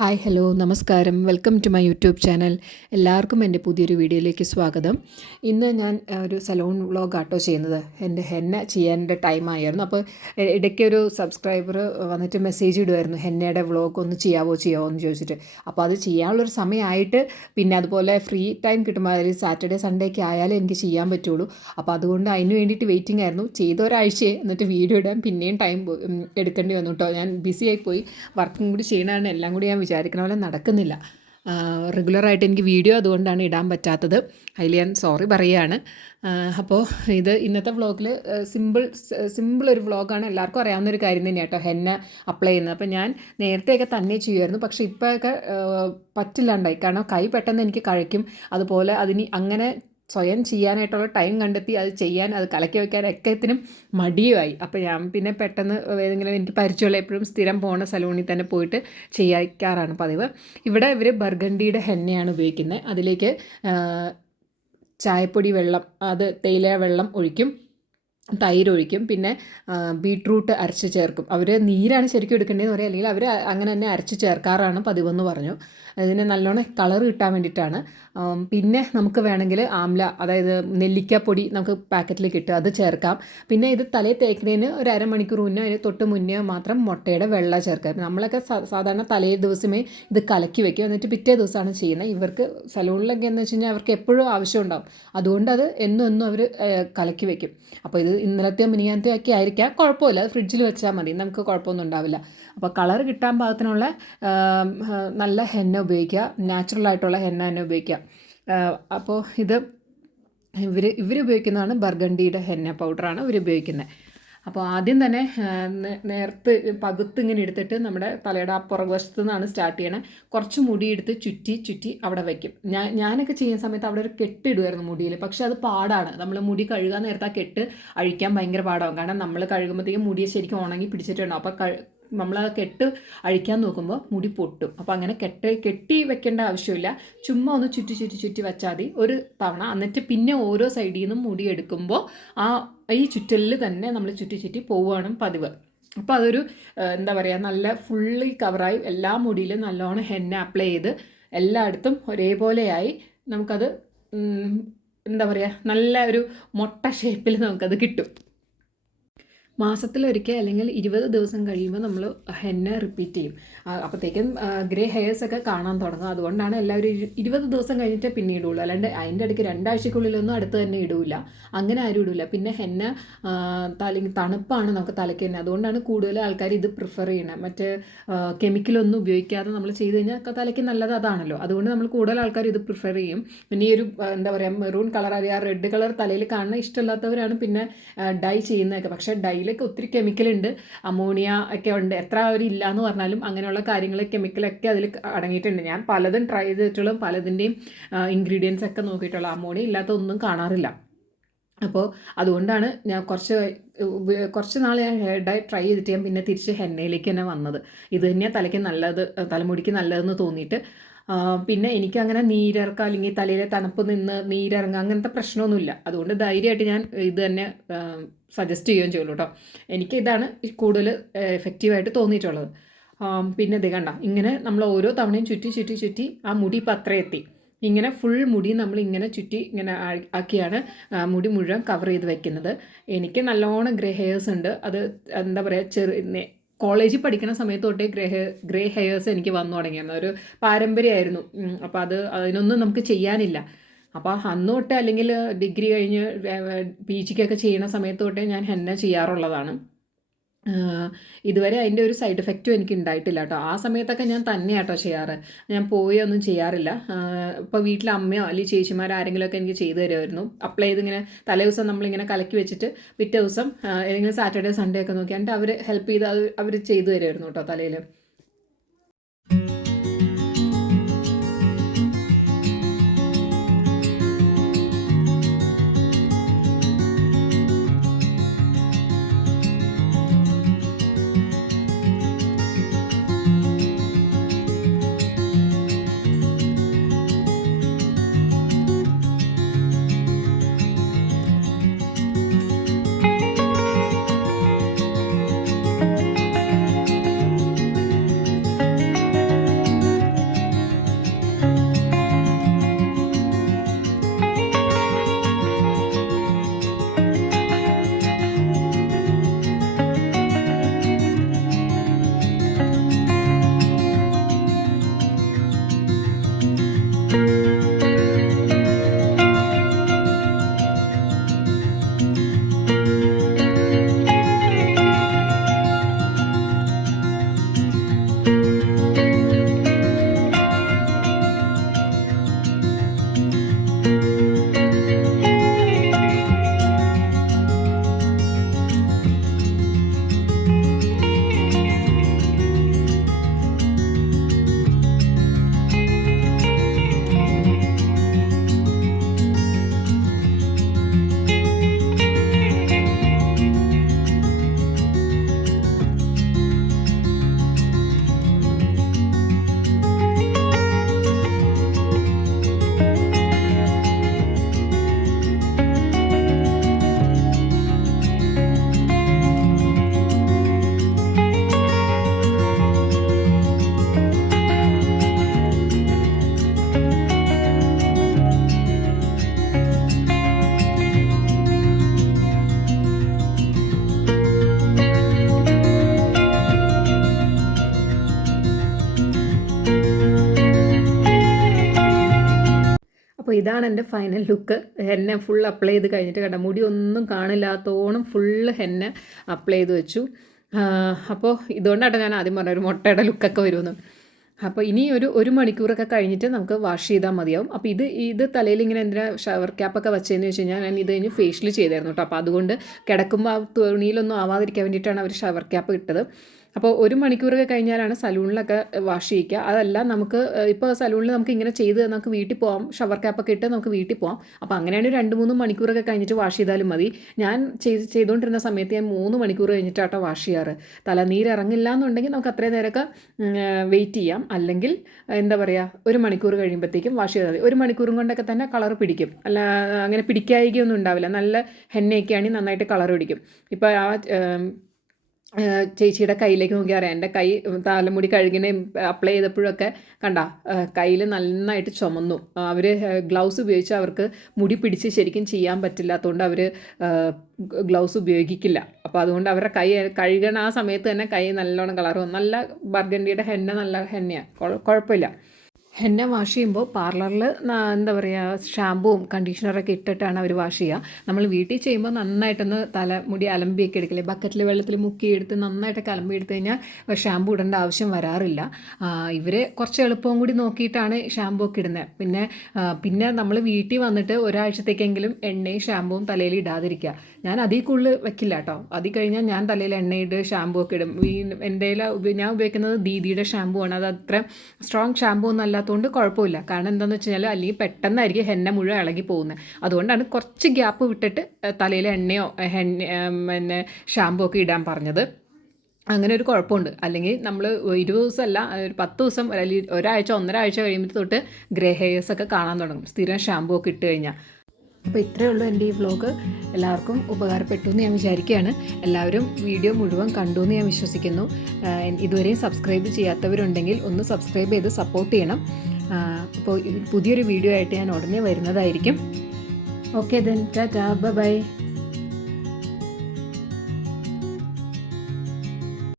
Hi hello നമസ്കാരം. Welcome to my YouTube channel. എല്ലാവർക്കും എന്റെ പുതിയൊരു വീഡിയോയിലേക്ക് സ്വാഗതം. ഇന്ന് ഞാൻ ഒരു സലോൺ വ്ളോഗ് ആട്ടോ ചെയ്യുന്നത്. എന്റെ ഹെന്ന ചെയ്യാന്റെ ടൈമായിരുന്നു അപ്പോൾ ഇടയ്ക്ക് ഒരു സബ്സ്ക്രൈബർ വന്നിട്ട് മെസ്സേജ് ഇടുമായിരുന്നു ഹെന്നയുടെ വ്ളോഗ് ഒന്ന് ചെയ്യാവോ ചെയ്യാവോ എന്ന് ചോദിച്ചിട്ട്. അപ്പോൾ അത് ചെയ്യാനുള്ളൊരു സമയമായിട്ട് പിന്നെ അതുപോലെ ഫ്രീ ടൈം കിട്ടുമ്പോൾ അതായത് സാറ്റർഡേ സൺഡേ ഒക്കെ ആയാലും എനിക്ക് ചെയ്യാൻ പറ്റുള്ളൂ. അപ്പോൾ അതുകൊണ്ട് അതിന് വേണ്ടിയിട്ട് വെയിറ്റിംഗ് ആയിരുന്നു. ചെയ്ത ഒരാഴ്ചയെ എന്നിട്ട് വീഡിയോ ഇടാൻ പിന്നെയും ടൈം എടുക്കേണ്ടി വന്നു കേട്ടോ. ഞാൻ ബിസി ആയിപ്പോയി വർക്കും കൂടി ചെയ്യണമെന്ന് എല്ലാം കൂടി ഞാൻ വിചാരിക്കണ പോലെ നടക്കുന്നില്ല. റെഗുലറായിട്ട് എനിക്ക് വീഡിയോ അതുകൊണ്ടാണ് ഇടാൻ പറ്റാത്തത്. അതിൽ ഞാൻ സോറി പറയുകയാണ്. അപ്പോൾ ഇത് ഇന്നത്തെ വ്ളോഗിൽ സിമ്പിൾ സിമ്പിൾ ഒരു വ്ളോഗാണ് എല്ലാവർക്കും അറിയാവുന്ന ഒരു കാര്യം തന്നെയാണ് കേട്ടോ ഹെന്ന അപ്ലൈ ചെയ്യുന്നത്. അപ്പോൾ ഞാൻ നേരത്തെയൊക്കെ തന്നെ ചെയ്യുമായിരുന്നു. പക്ഷേ ഇപ്പോഴൊക്കെ പറ്റില്ലാണ്ടായി. കാരണം കൈ പെട്ടെന്ന് എനിക്ക് കഴിക്കും. അതുപോലെ അതിന് അങ്ങനെ സ്വയം ചെയ്യാനായിട്ടുള്ള ടൈം കണ്ടെത്തി അത് ചെയ്യാൻ അത് കലക്കി വെക്കാൻ ഒക്കത്തിനും മടിയുമായി. അപ്പോൾ ഞാൻ പിന്നെ പെട്ടെന്ന് ഏതെങ്കിലും എനിക്ക് പരിചയമുള്ള എപ്പോഴും സ്ഥിരം പോണ സലൂണിൽ തന്നെ പോയിട്ട് ചെയ്യാക്കാറാണ് പതിവ്. ഇവിടെ ഇവർ ബർഗണ്ടിയുടെ ഹെന്നയാണ് ഉപയോഗിക്കുന്നത്. അതിലേക്ക് ചായപ്പൊടി വെള്ളം അത് തേയില വെള്ളം ഒഴിക്കും. തൈര് ഒഴിക്കും പിന്നെ ബീട്രൂട്ട് അരച്ച് ചേർക്കും. അവർ നീരാണ് ശരിക്കും എടുക്കേണ്ടതെന്ന് പറയാം. അല്ലെങ്കിൽ അവർ അങ്ങനെ തന്നെ അരച്ച് ചേർക്കാറാണ് പതിവെന്ന് പറഞ്ഞു. അതിന് നല്ലോണം കളർ കിട്ടാൻ വേണ്ടിയിട്ടാണ്. പിന്നെ നമുക്ക് വേണമെങ്കിൽ ആംല അതായത് നെല്ലിക്കപ്പൊടി നമുക്ക് പാക്കറ്റിൽ കിട്ടും. അത് ചേർക്കാം. പിന്നെ ഇത് തലയിൽ തേക്കുന്നതിന് ഒരു അരമണിക്കൂർ മുന്നേ അതിന് തൊട്ട് മുന്നേ മാത്രം മുട്ടയുടെ വെള്ള ചേർക്കാം നമ്മളൊക്കെ സാധാരണ തലേ ദിവസമേ ഇത് കലക്കി വെക്കും. എന്നിട്ട് പിറ്റേ ദിവസമാണ് ചെയ്യുന്നത്. ഇവർക്ക് സലൂണിലൊക്കെ എന്ന് വെച്ച് കഴിഞ്ഞാൽ അവർക്ക് എപ്പോഴും ആവശ്യമുണ്ടാവും അതുകൊണ്ട് അത് എന്നും എന്നും അവർ കലക്കി വെക്കും. അപ്പോൾ ഇത് ഇന്നലത്തെ മിനിയാനത്തെ ഒക്കെ ആയിരിക്കാം. കുഴപ്പമില്ല. അത് ഫ്രിഡ്ജിൽ വെച്ചാൽ മതി. നമുക്ക് കുഴപ്പമൊന്നും ഉണ്ടാവില്ല. അപ്പോൾ കളർ കിട്ടാൻ പാകത്തിനുള്ള നല്ല ഹെന്ന ഉപയോഗിക്കുക. നാച്ചുറൽ ആയിട്ടുള്ള ഹെന്ന തന്നെ ഉപയോഗിക്കുക. അപ്പോൾ ഇത് ഇവർ ഇവർ ഉപയോഗിക്കുന്നതാണ് ബർഗണ്ടിയുടെ ഹെന്ന പൗഡറാണ് ഇവർ ഉപയോഗിക്കുന്നത്. അപ്പോൾ ആദ്യം തന്നെ നേർത്ത് പകുത്ത് ഇങ്ങനെ എടുത്തിട്ട് നമ്മുടെ തലയുടെ ആ പുറകുവശത്ത് നിന്നാണ് സ്റ്റാർട്ട് ചെയ്യണത് കുറച്ച് മുടി എടുത്ത് ചുറ്റി ചുറ്റി അവിടെ വയ്ക്കും ഞാൻ ഞാനൊക്കെ ചെയ്യുന്ന സമയത്ത് അവിടെ ഒരു കെട്ടിടുമായിരുന്നു മുടിയിൽ. പക്ഷേ അത് പാടാണ്. നമ്മൾ മുടി കഴുകാൻ നേരത്തെ ആ കെട്ട് അഴിക്കാൻ ഭയങ്കര പാടാവും. കാരണം നമ്മൾ കഴുകുമ്പോഴത്തേക്കും മുടിയെ ശരിക്കും ഉണങ്ങി പിടിച്ചിട്ടുണ്ടാവും. അപ്പോൾ നമ്മൾ ആ കെട്ട് അഴിക്കാൻ നോക്കുമ്പോൾ മുടി പൊട്ടും. അപ്പോൾ അങ്ങനെ കെട്ട് കെട്ടി വെക്കേണ്ട ആവശ്യമില്ല. ചുമ്മാ ഒന്ന് ചുറ്റി ചുറ്റി ചുറ്റി വെച്ചാൽ മതി. ഒരു തവണ. എന്നിട്ട് പിന്നെ ഓരോ സൈഡിൽ നിന്നും മുടി എടുക്കുമ്പോൾ ആ ഈ ചുറ്റലിൽ തന്നെ നമ്മൾ ചുറ്റി ചുറ്റി പോവുകയാണ് പതിവ്. അപ്പോൾ അതൊരു എന്താ പറയുക നല്ല ഫുള്ളി കവറായി എല്ലാ മുടിയിലും നല്ലോണം ഹെന്ന അപ്ലൈ ചെയ്ത് എല്ലായിടത്തും ഒരേപോലെയായി നമുക്കത് എന്താ പറയുക നല്ല ഒരു മുട്ട ഷേപ്പിൽ നമുക്കത് കിട്ടും. മാസത്തിലൊരിക്കൽ അല്ലെങ്കിൽ ഇരുപത് ദിവസം കഴിയുമ്പോൾ നമ്മൾ ഹെന്ന റിപ്പീറ്റ് ചെയ്യും. അപ്പോഴത്തേക്കും ഗ്രേ ഹെയർസ് ഒക്കെ കാണാൻ തുടങ്ങും. അതുകൊണ്ടാണ് എല്ലാവരും ഇരു- ഇരുപത് ദിവസം കഴിഞ്ഞിട്ടേ പിന്നെ ഇടുള്ളൂ. അല്ലാണ്ട് അതിന്റെ ഇടയ്ക്ക് രണ്ടാഴ്ചക്കുള്ളിലൊന്നും അടുത്ത് തന്നെ ഇടൂല. അങ്ങനെ ആരും ഇടൂല. പിന്നെ ഹെന്ന തലി തണുപ്പാണ് നമുക്ക് തലയ്ക്ക് തന്നെ. അതുകൊണ്ടാണ് കൂടുതൽ ആൾക്കാർ ഇത് പ്രിഫർ ചെയ്യണത് മറ്റ് കെമിക്കലൊന്നും ഉപയോഗിക്കാതെ നമ്മൾ ചെയ്ത് കഴിഞ്ഞാൽ തലയ്ക്ക് നല്ലത് അതാണല്ലോ. അതുകൊണ്ട് നമ്മൾ കൂടുതൽ ആൾക്കാർ ഇത് പ്രിഫർ ചെയ്യും. പിന്നെ ഈ ഒരു എന്താ പറയുക മെറൂൺ കളർ അറിയാം റെഡ് കളർ തലയിൽ കാണുന്ന ഇഷ്ടമില്ലാത്തവരാണ് പിന്നെ ഡൈ ചെയ്യുന്നതൊക്കെ. പക്ഷേ ഡൈയിലൊക്കെ ഒത്തിരി കെമിക്കലുണ്ട് അമോണിയ ഒക്കെ ഉണ്ട്. എത്ര അവർ ഇല്ല എന്ന് പറഞ്ഞാലും അങ്ങനെയുള്ള കാര്യങ്ങൾ കെമിക്കലൊക്കെ അതിൽ അടങ്ങിയിട്ടുണ്ട്. ഞാൻ പലതും ട്രൈ ചെയ്തിട്ടുള്ള പലതിന്റെയും ഇൻഗ്രീഡിയൻസ് ഒക്കെ നോക്കിയിട്ടുള്ള അമോണിയ ഇല്ലാത്ത ഒന്നും കാണാറില്ല. അപ്പോൾ അതുകൊണ്ടാണ് ഞാൻ കുറച്ച് കുറച്ച് നാൾ ഞാൻ ഹെയർ ഡൈ ട്രൈ ചെയ്തിട്ട് ഞാൻ പിന്നെ തിരിച്ച് ഹെന്നയിലേക്ക് തന്നെ വന്നത്. ഇത് തന്നെയാണ് തലയ്ക്ക് നല്ലത് തലമുടിക്ക് നല്ലതെന്ന് തോന്നിയിട്ട് പിന്നെ എനിക്ക് അങ്ങനെ നീരിറക്കുക അല്ലെങ്കിൽ തലയിലെ തണുപ്പ് നിന്ന് നീരിറങ്ങുക അങ്ങനത്തെ പ്രശ്നമൊന്നുമില്ല. അതുകൊണ്ട് ധൈര്യമായിട്ട് ഞാൻ ഇത് തന്നെ സജസ്റ്റ് ചെയ്യുകയും ചെയ്യുള്ളൂ കേട്ടോ. എനിക്ക് ഇതാണ് കൂടുതൽ എഫക്റ്റീവായിട്ട് തോന്നിയിട്ടുള്ളത്. പിന്നെ ഇത് കണ്ട ഇങ്ങനെ നമ്മൾ ഓരോ തവണയും ചുറ്റി ചുറ്റി ചുറ്റി ആ മുടി പത്രയെത്തി ഇങ്ങനെ ഫുൾ മുടി നമ്മൾ ഇങ്ങനെ ചുറ്റി ഇങ്ങനെ ആക്കിയാണ് മുടി മുഴുവൻ കവർ ചെയ്ത് വെക്കുന്നത്. എനിക്ക് നല്ലോണം ഗ്രേ ഹെയർസ് ഉണ്ട്. അത് എന്താ പറയുക ചെറു കോളേജിൽ പഠിക്കുന്ന സമയത്ത് തൊട്ടേ ഗ്രേ ഗ്രേ ഹെയേഴ്സ് എനിക്ക് വന്നു തുടങ്ങിയിരുന്നു ഒരു പാരമ്പര്യമായിരുന്നു. അപ്പോൾ അത് അതിനൊന്നും നമുക്ക് ചെയ്യാനില്ല. അപ്പോൾ അന്ന് തൊട്ട് അല്ലെങ്കിൽ ഡിഗ്രി കഴിഞ്ഞ് പി ജിക്കൊക്കെ ചെയ്യുന്ന സമയത്ത് തൊട്ടേ ഞാൻ ഹെന്ന ചെയ്യാറുള്ളതാണ്. ഇതുവരെ അതിന്റെ ഒരു സൈഡ് എഫക്റ്റും എനിക്ക് ഉണ്ടായിട്ടില്ല കേട്ടോ. ആ സമയത്തൊക്കെ ഞാൻ തന്നെയാട്ടോ ചെയ്യാറ്. ഞാൻ പോയി ഒന്നും ചെയ്യാറില്ല. ഇപ്പോൾ വീട്ടിലെ അമ്മയോ അല്ലെങ്കിൽ ചേച്ചിമാരോ ആരെങ്കിലുമൊക്കെ എനിക്ക് ചെയ്തു തരുമായിരുന്നു. അപ്ലൈ ചെയ്ത് ഇങ്ങനെ തലേ ദിവസം നമ്മളിങ്ങനെ കലക്കി വെച്ചിട്ട് പിറ്റേ ദിവസം ഏതെങ്കിലും സാറ്റർഡേ സൺഡേ ഒക്കെ നോക്കിയാണ്ട് അവർ ഹെൽപ്പ് ചെയ്ത് അവർ ചെയ്തു തരുമായിരുന്നു കേട്ടോ തലയിൽ ഇതാണ് എന്റെ final look henna full apply ചെയ്ത് കഴിഞ്ഞിട്ട് കണ്ട മുടി ഒന്നും കാണില്ലാത്തോണം ഫുള്ള് ഹെന്ന അപ്ലൈ ചെയ്ത് വെച്ചു. അപ്പോൾ ഇതുകൊണ്ടാണ് ഞാൻ ആദ്യം പറഞ്ഞ ഒരു മുട്ടയുടെ ലുക്കൊക്കെ വരുമെന്ന്. അപ്പോൾ ഇനി ഒരു ഒരു മണിക്കൂറൊക്കെ കഴിഞ്ഞിട്ട് നമുക്ക് വാഷ് ചെയ്താൽ മതിയാവും. അപ്പോൾ ഇത് ഇത് തലയിൽ ഇങ്ങനെ എന്തിനാ ഷവർ ക്യാപ്പൊക്കെ വെച്ചതെന്ന് വെച്ച് കഴിഞ്ഞാൽ ഞാൻ ഇത് കഴിഞ്ഞ് ഫേഷ്യൽ ചെയ്തായിരുന്നു കേട്ടോ. അപ്പോൾ അതുകൊണ്ട് കിടക്കുമ്പോൾ ആ തുണിയിലൊന്നും ആവാതിരിക്കാൻ വേണ്ടിയിട്ടാണ് അവർ ഷവർ ക്യാപ്പ് ഇട്ടത്. അപ്പോൾ ഒരു മണിക്കൂറൊക്കെ കഴിഞ്ഞാലാണ് സലൂണിലൊക്കെ വാഷ് ചെയ്യിക്കുക. അതല്ല നമുക്ക് ഇപ്പോൾ സലൂണിൽ നമുക്ക് ഇങ്ങനെ ചെയ്ത് നമുക്ക് വീട്ടിൽ പോകാം ഷവർ ക്യാപ്പൊക്കെ ഇട്ട് നമുക്ക് വീട്ടിൽ പോകാം അപ്പോൾ അങ്ങനെയാണ് രണ്ട് മൂന്ന് മണിക്കൂറൊക്കെ കഴിഞ്ഞിട്ട് വാഷ് ചെയ്താലും മതി. ഞാൻ ചെയ്ത് ചെയ്തുകൊണ്ടിരുന്ന സമയത്ത് ഞാൻ മൂന്ന് മണിക്കൂർ കഴിഞ്ഞിട്ടാട്ടോ വാഷ് ചെയ്യാറ്. തലനീര് ഇറങ്ങില്ല എന്നുണ്ടെങ്കിൽ നമുക്ക് അത്രയും നേരമൊക്കെ വെയിറ്റ് ചെയ്യാം. അല്ലെങ്കിൽ എന്താ പറയുക ഒരു മണിക്കൂർ കഴിയുമ്പോഴത്തേക്കും വാഷ് ചെയ്താൽ മതി. ഒരു മണിക്കൂറും കൊണ്ടൊക്കെ തന്നെ കളർ പിടിക്കും. അല്ല അങ്ങനെ പിടിക്കായികയൊന്നും ഉണ്ടാവില്ല. നല്ല ഹെന്നയൊക്കെ ആണെങ്കിൽ നന്നായിട്ട് കളർ പിടിക്കും. ഇപ്പോൾ ആ ചേച്ചിയുടെ കയ്യിലേക്ക് നോക്കി അറിയാം എന്റെ കൈ തലമുടി കഴുകിനെ അപ്ലൈ ചെയ്തപ്പോഴൊക്കെ കണ്ട കയ്യിൽ നന്നായിട്ട് ചുമന്നു. അവർ ഗ്ലൗസ് ഉപയോഗിച്ച് അവർക്ക് മുടി പിടിച്ച് ശരിക്കും ചെയ്യാൻ പറ്റില്ലാത്തതുകൊണ്ട് അവർ ഗ്ലൗസ് ഉപയോഗിക്കില്ല. അപ്പോൾ അതുകൊണ്ട് അവരുടെ കൈ കഴുകണ ആ സമയത്ത് തന്നെ കൈ നല്ലോണം കളർ വന്നു നല്ല ബർഗണ്ടിയുടെ ഹെന്ന നല്ല ഹെന്നയാണ് കുഴപ്പമില്ല. ഹെന്ന വാഷ് ചെയ്യുമ്പോൾ പാർലറിൽ എന്താ പറയുക ഷാമ്പുവും കണ്ടീഷണറൊക്കെ ഇട്ടിട്ടാണ് അവർ വാഷ് ചെയ്യുക. നമ്മൾ വീട്ടിൽ ചെയ്യുമ്പോൾ നന്നായിട്ടൊന്ന് തലമുടി അലമ്പിയൊക്കെ എടുക്കില്ലേ? ബക്കറ്റിൽ വെള്ളത്തിൽ മുക്കി എടുത്ത് നന്നായിട്ടൊക്കെ അലമ്പി എടുത്തു കഴിഞ്ഞാൽ ഷാമ്പു ഇടേണ്ട ആവശ്യം വരാറില്ല. ഇവർ കുറച്ച് എളുപ്പവും കൂടി നോക്കിയിട്ടാണ് ഷാമ്പു ഒക്കെ ഇടുന്നത്. പിന്നെ പിന്നെ നമ്മൾ വീട്ടിൽ വന്നിട്ട് ഒരാഴ്ചത്തേക്കെങ്കിലും എണ്ണയും ഷാമ്പുവും തലയിൽ ഇടാതിരിക്കുക. ഞാൻ അതിൽ കൂടുതൽ വെക്കില്ല കേട്ടോ. അതിൽ കഴിഞ്ഞാൽ ഞാൻ തലയിൽ എണ്ണയിട്ട് ഷാമ്പു ഒക്കെ ഇടും. എന്റെ ഞാൻ ഉപയോഗിക്കുന്നത് ദീദിയുടെ ഷാമ്പു ആണ് അത് അത്ര സ്ട്രോങ് ഷാമ്പു ഒന്നും അല്ലാത്തതുകൊണ്ട് കുഴപ്പമില്ല. കാരണം എന്താണെന്ന് വെച്ച് കഴിഞ്ഞാൽ അല്ലെങ്കിൽ പെട്ടെന്നായിരിക്കും ഹെന്ന മുഴുവൻ ഇളകി പോകുന്നത് അതുകൊണ്ടാണ് കുറച്ച് ഗ്യാപ്പ് വിട്ടിട്ട് തലയിൽ എണ്ണയോ ഹെന്ന പിന്നെ ഷാമ്പു ഒക്കെ ഇടാൻ പറഞ്ഞത്. അങ്ങനെ ഒരു കുഴപ്പമുണ്ട് അല്ലെങ്കിൽ നമ്മൾ ഇരുപത് ദിവസമല്ല ഒരു പത്ത് ദിവസം അല്ലെങ്കിൽ ഒരാഴ്ച ഒന്നര ആഴ്ച കഴിയുമ്പോൾ തൊട്ട് ഗ്രേ ഹെയർസ് ഒക്കെ കാണാൻ തുടങ്ങും. സ്ഥിരം ഷാമ്പു ഒക്കെ ഇട്ട് കഴിഞ്ഞാൽ അപ്പോൾ ഇത്രയേ ഉള്ളൂ എന്റെ ഈ വ്ലോഗ്. എല്ലാവർക്കും ഉപകാരപ്പെട്ടു എന്ന് ഞാൻ വിചാരിക്കുകയാണ്. എല്ലാവരും വീഡിയോ മുഴുവൻ കണ്ടു എന്ന് ഞാൻ വിശ്വസിക്കുന്നു. ഇതുവരെയും സബ്സ്ക്രൈബ് ചെയ്യാത്തവരുണ്ടെങ്കിൽ ഒന്ന് സബ്സ്ക്രൈബ് ചെയ്ത് സപ്പോർട്ട് ചെയ്യണം. അപ്പോൾ പുതിയൊരു വീഡിയോ ആയിട്ട് ഞാൻ ഉടനെ വരുന്നതായിരിക്കും. Okay then tata bye.